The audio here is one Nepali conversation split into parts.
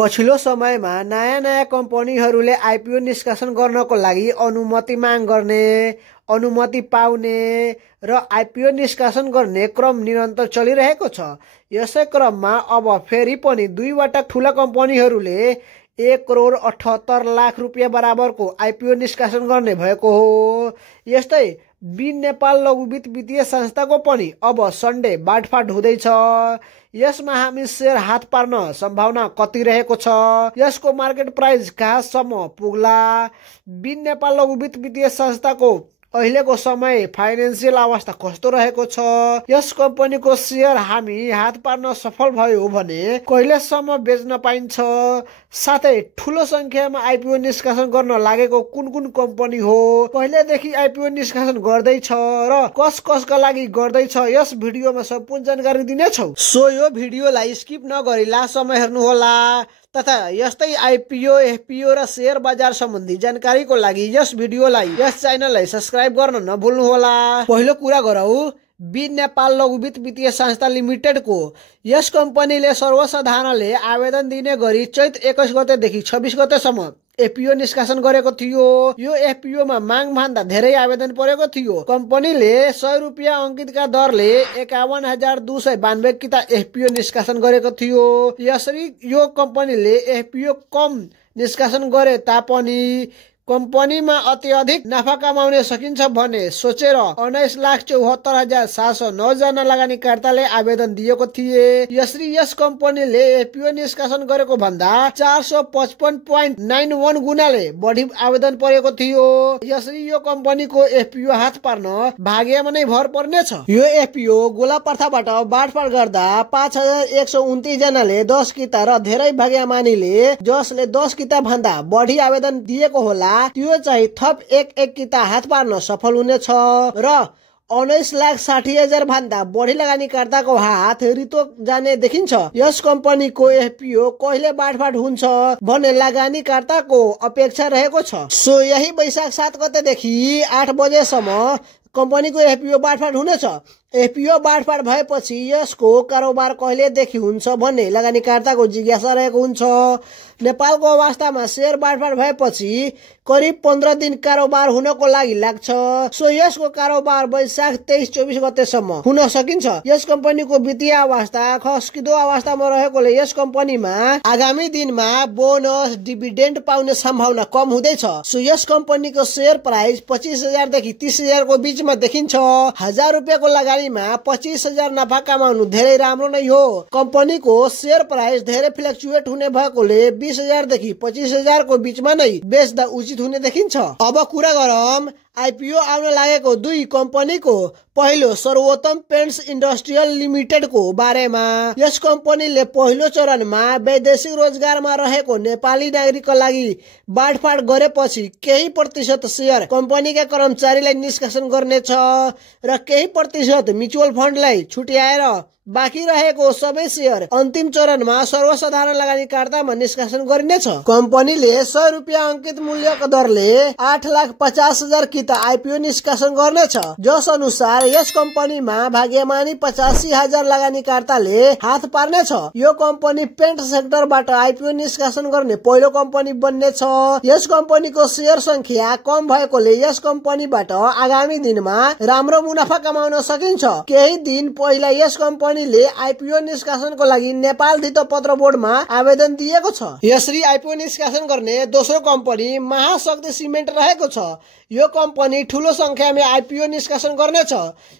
पछिल्लो समयमा नयाँ कम्पनीहरूले आइपिओ निष्कासन गर्नको लागि अनुमति माग गर्ने, अनुमति पाउने र आइपिओ निष्कासन गर्ने क्रम निरन्तर चलिरहेको छ। यसै क्रममा अब फेरि पनि दुईवटा ठूला कम्पनीहरूले 1,78,00,000 रुपियाँ बराबरको आइपिओ निष्कासन गर्ने भएको हो। यस्तै बिन नेपाल लघुवित्त वित्तीय संस्थाको पनि अब सन्डे बाँडफाँड हुँदैछ। यसमा हामी सेयर हात पार्न सम्भावना कति रहेको छ, यसको मार्केट प्राइस कहाँसम्म पुग्ला, बिन नेपाल लघुवित्त वित्तीय संस्थाको अहिलेको समय फाइनेन्सियल अवस्था कस्तो रहेको छ, यस कम्पनीको सेयर हामी हात पार्न सफल भयो भने कहिलेसम्म बेच्न पाइन्छ, साथै ठूलो संख्यामा आइपिओ निष्कासन गर्न लागेको कुन कुन कम्पनी हो, कहिलेदेखि आइपिओ निष्कासन गर्दैछ र कसका लागि गर्दैछ, यस भिडियोमा सम्पूर्ण जानकारी दिनेछौँ। सो यो भिडियोलाई स्किप नगरी लास्टसम्म हेर्नुहोला तथा यस्तै आइपिओ, एफपिओ र शेयर बजार सम्बन्धी जानकारीको लागि यस भिडियोलाई, यस च्यानललाई सब्स्क्राइब गर्न नभुल्नुहोला। पहिलो कुरा गरौँ बिन नेपाल लघुवित्त वित्तीय संस्था लिमिटेडको। यस कम्पनीले सर्वसाधारणले आवेदन दिने गरी चैत 21 गतेदेखि 26 गतेसम्म एफपिओ निष्कासन गरेको थियो। यो एफपिओमा माग भन्दा धेरै आवेदन परेको थियो। कम्पनीले 100 रुपियाँ अङ्कितका दरले 51,292 किता एफपिओ निष्कासन गरेको थियो। यसरी यो कम्पनीले एफपिओ कम निष्कासन गरे तापनि कम्पनीमा अत्यधिक नाफा कमाउन सकिन्छ भने सोचेर 19,74,709 जना लगानीकर्ताले आवेदन दिएको थिए। यसरी यस कम्पनीले एफपिओ निष्कासन गरेको भन्दा 455.91 गुणाले बढी आवेदन परेको थियो। यसरी यो कम्पनीको एफपिओ हात पार्न भाग्यमा नै भर पर्नेछ। यो एफपिओ गोलापर्थाबाट बाँडफाँड गर्दा 5,129 जनाले 10 किता र धेरै भाग्यमानीले जसले 10 किता भन्दा बढी आवेदन दिएको होला त्यो चाहिँ थप एक किता हात पार्न सफल हुनेछ र 19,60,000 भन्दा बढी लगानीकर्ताको हात रितो जाने देखिन्छ। यस कम्पनीको एफपिओ कहिले बाँडफाँड हुन्छ भन्ने लगानीकर्ताको अपेक्षा रहेको छ। सो यही वैशाख 7 गतेदेखि 8 बजेसम्म कम्पनीको एफपिओ बाँडफाँड हुनेछ। एफपिओ बाँडफाँड भएपछि यसको कारोबार कहिलेदेखि हुन्छ भन्ने लगानीकर्ताको जिज्ञासा रहेको हुन्छ। नेपालको अवस्थामा शेयर बाँडफाँड भएपछि करिब 15 दिन कारोबार हुनको लागि लाग्छ। सो यसको कारोबार वैशाख 23-24 गतेसम्म हुन सकिन्छ। यस कम्पनीको वित्तीय अवस्था खस्किदो अवस्थामा रहेकोले यस कम्पनीमा आगामी दिनमा बोनस डिभिडेन्ड पाउने सम्भावना कम हुँदैछ। सो यस कम्पनीको शेयर प्राइस 25,000 देखि 30,000 को बीचमा देखिन्छ। 1000 रुपियाँको लगानीमा 25,000 नाफा कमाउनु धेरै राम्रो नै हो। कम्पनीको शेयर प्राइस धेरै फ्लक्चुएट हुने भएकोले 20,000 देखि 25,000 को बीचमा नै बेच्दा उचित हुने देखिन्छ। अब कुरा गरौँ आइपिओ आउन लागेको दुई कम्पनीको। पहिलो सर्वोत्तम पेन्ट्स इन्डस्ट्रियल लिमिटेडको बारेमा। यस कम्पनीले पहिलो चरणमा वैदेशिक रोजगारमा रहेको नेपाली नागरिकका लागि बाँडफाँड गरेपछि केही प्रतिशत शेयर कम्पनीका कर्मचारीलाई निष्कासन गर्नेछ र केही प्रतिशत म्युचुअल फन्डलाई छुट्याएर बाँकी रहेको सबै शेयर अन्तिम चरणमा सर्वसाधारण लगानीकर्तामा निष्कासन गरिनेछ। कम्पनीले 100 रुपियाँ अङ्कित मूल्यको दरले 8,50,000 किता आइपिओ निष्कासन गर्नेछ। जस अनुसार यस कम्पनीमा भाग्यमानी 85,000 लगानीकर्ताले हात पार्नेछ। यो कम्पनी पेन्ट सेक्टरबाट आइपिओ निष्कासन गर्ने पहिलो कम्पनी बन्नेछ। यस कम्पनीको शेयर संख्या कम भएकोले यस कम्पनीबाट आगामी दिनमा राम्रो मुनाफा कमाउन सकिन्छ। केही दिन पहिला यस कम्पनीले आइपिओ निष्कासनको लागि नेपाल धितोपत्र बोर्डमा आवेदन दिएको छ। यसरी आइपिओ निष्कासन गर्ने दोस्रो कम्पनी महाशक्ति सिमेन्ट रहेको छ। यो कम्पनी ठूलो संख्यामा आइपिओ निष्कासन गर्नेछ।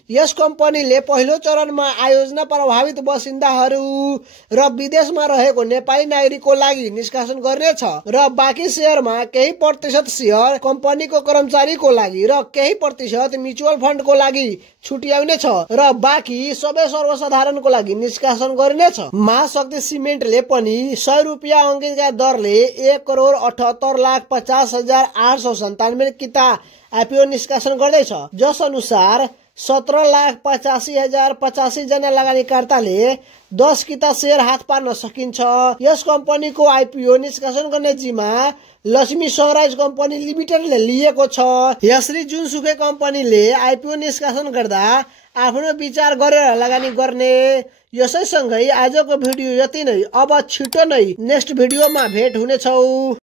यस कम्पनीले पहिलो चरणमा आयोजना प्रभावित बासिन्दाहरू र विदेशमा रहेको नेपाली नागरिकको लागि निष्कासन गर्नेछ र बाँकी शेयरमा केही प्रतिशत शेयर कम्पनीको कर्मचारीको लागि र केही प्रतिशत म्युचुअल फन्डको लागि छुट्याउनेछ र बाँकी सबै सर्वसाधारणको लागि निष्कासन गरिनेछ। महाशक्ति सिमेन्टले पनि 100 रुपियाँ अङ्कितका दरले 1,78,50,897 किता आइपिओ निष्कासन गर्दैछ। जस अनुसार 17,85,085 जना लगानीकर्ताले 10 किता शेयर हात पार्न सकिन्छ। यस कम्पनीको आइपिओ निष्कासन गर्ने जिम्मा लक्ष्मी स्वराज कम्पनी लिमिटेडले लिएको छ। यसरी जुनसुकै कम्पनीले आइपिओ निष्कासन गर्दा आफ्नो विचार गरेर लगानी गर्ने। यसैसँगै आजको भिडियो यति नै। अब छिटो नै नेक्स्ट भिडियोमा भेट हुनेछौँ।